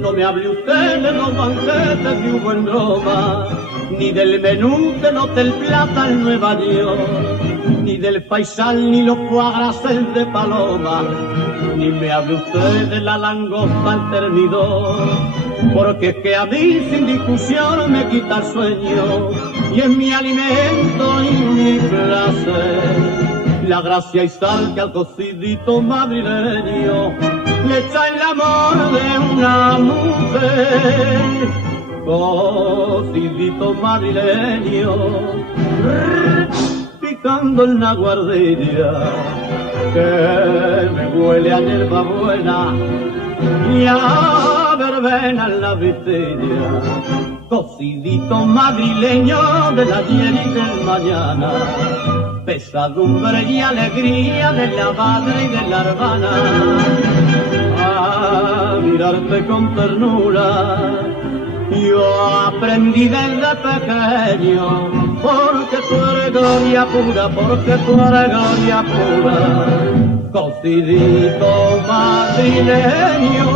No me hable usted de los banquetes que hubo en Roma, ni del menú del Hotel Plaza en Nueva York, ni del paisal ni los foie gras de Paloma, ni me hable usted de la langosta al termidor, porque es que a mí sin discusión me quita el sueño, y es mi alimento y mi placer. La gracia y sal que al cocidito madrileño le echa el amor de una mujer. Cocidito madrileño, picando en la guardilla, que me huele a hierba buena y a verbena en la vitilla. Cocidito madrileño del ayer y del mañana, pesadumbre y alegría de la madre y de la hermana. A mirarte con ternura yo aprendí desde pequeño, porque tú eres gloria pura, porque tú eres gloria pura. Cocidito madrileño,